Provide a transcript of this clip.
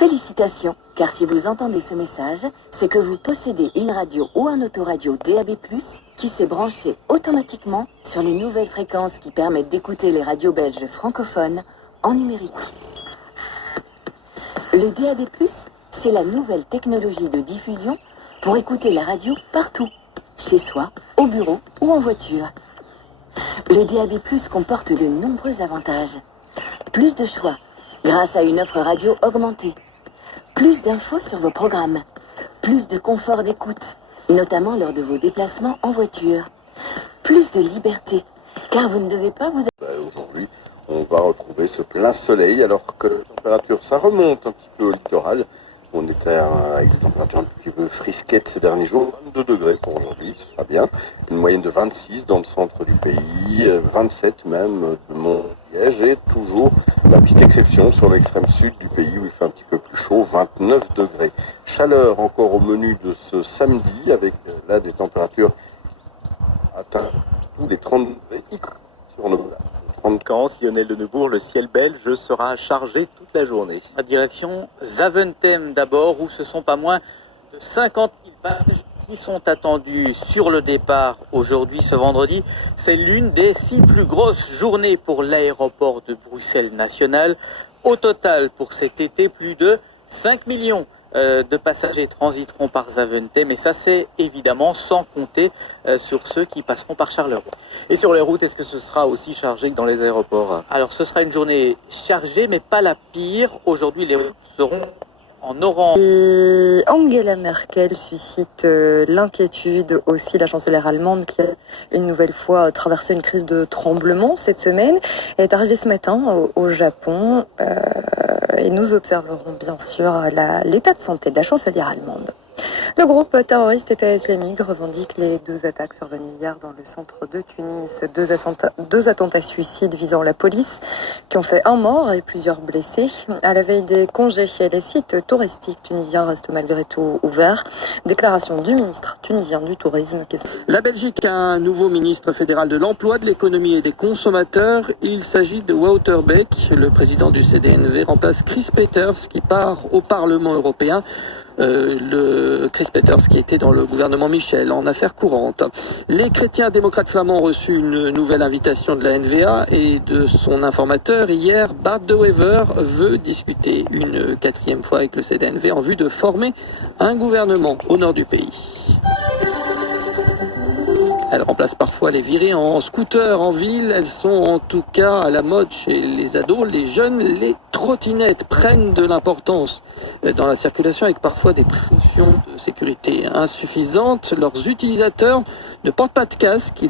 Félicitations, car si vous entendez ce message, c'est que vous possédez une radio ou un autoradio DAB+, qui s'est branché automatiquement sur les nouvelles fréquences qui permettent d'écouter les radios belges francophones en numérique. Le DAB+, c'est la nouvelle technologie de diffusion pour écouter la radio partout, chez soi, au bureau ou en voiture. Le DAB+, comporte de nombreux avantages. Plus de choix, grâce à une offre radio augmentée. Plus d'infos sur vos programmes. Plus de confort d'écoute, notamment lors de vos déplacements en voiture. Plus de liberté, car vous ne devez pas vous... Aujourd'hui, on va retrouver ce plein soleil, alors que la température, ça remonte un petit peu au littoral. On était avec des températures un petit peu frisquettes ces derniers jours. 22 degrés pour aujourd'hui, ce sera bien. Une moyenne de 26 dans le centre du pays, 27 même de Mont-Liège, et toujours la petite exception sur l'extrême sud du pays où il fait un petit peu plus chaud, 29 degrés. Chaleur encore au menu de ce samedi, avec là des températures atteintes tous les 30 degrés, y compris sur nos plages. Lionel de Neubourg, le ciel belge sera chargé toute la journée. À direction Zaventem d'abord, où ce sont pas moins de 50 000 bagages qui sont attendus sur le départ aujourd'hui, ce vendredi. C'est l'une des 6 plus grosses journées pour l'aéroport de Bruxelles National. Au total, pour cet été, plus de 5 millions de passagers transiteront par Zaventem, et ça c'est évidemment sans compter sur ceux qui passeront par Charleroi. Et sur les routes, est-ce que ce sera aussi chargé que dans les aéroports? Alors ce sera une journée chargée, mais pas la pire. Aujourd'hui, les routes seront en orange. Et Angela Merkel suscite l'inquiétude, aussi la chancelière allemande qui a une nouvelle fois traversé une crise de tremblement cette semaine. Elle est arrivée ce matin au Japon et nous observerons bien sûr l'état de santé de la chancelière allemande. Le groupe terroriste État islamique revendique les 2 attaques survenues hier dans le centre de Tunis. 2 attentats suicides visant la police qui ont fait 1 mort et plusieurs blessés. À la veille des congés, les sites touristiques tunisiens restent malgré tout ouverts. Déclaration du ministre tunisien du tourisme. La Belgique a un nouveau ministre fédéral de l'emploi, de l'économie et des consommateurs. Il s'agit de Wouter Beek. Le président du CDNV remplace Chris Peters qui part au Parlement européen. Le Chris Peters qui était dans le gouvernement Michel en affaires courantes. Les chrétiens démocrates flamands ont reçu une nouvelle invitation de la NVA et de son informateur. Hier, Bart de Wever veut discuter une 4e fois avec le CDNV en vue de former un gouvernement au nord du pays. Elles remplacent parfois les virées en scooter en ville. Elles sont en tout cas à la mode chez les ados, les jeunes. Les trottinettes prennent de l'importance dans la circulation avec parfois des précautions de sécurité insuffisantes. Leurs utilisateurs ne portent pas de casque.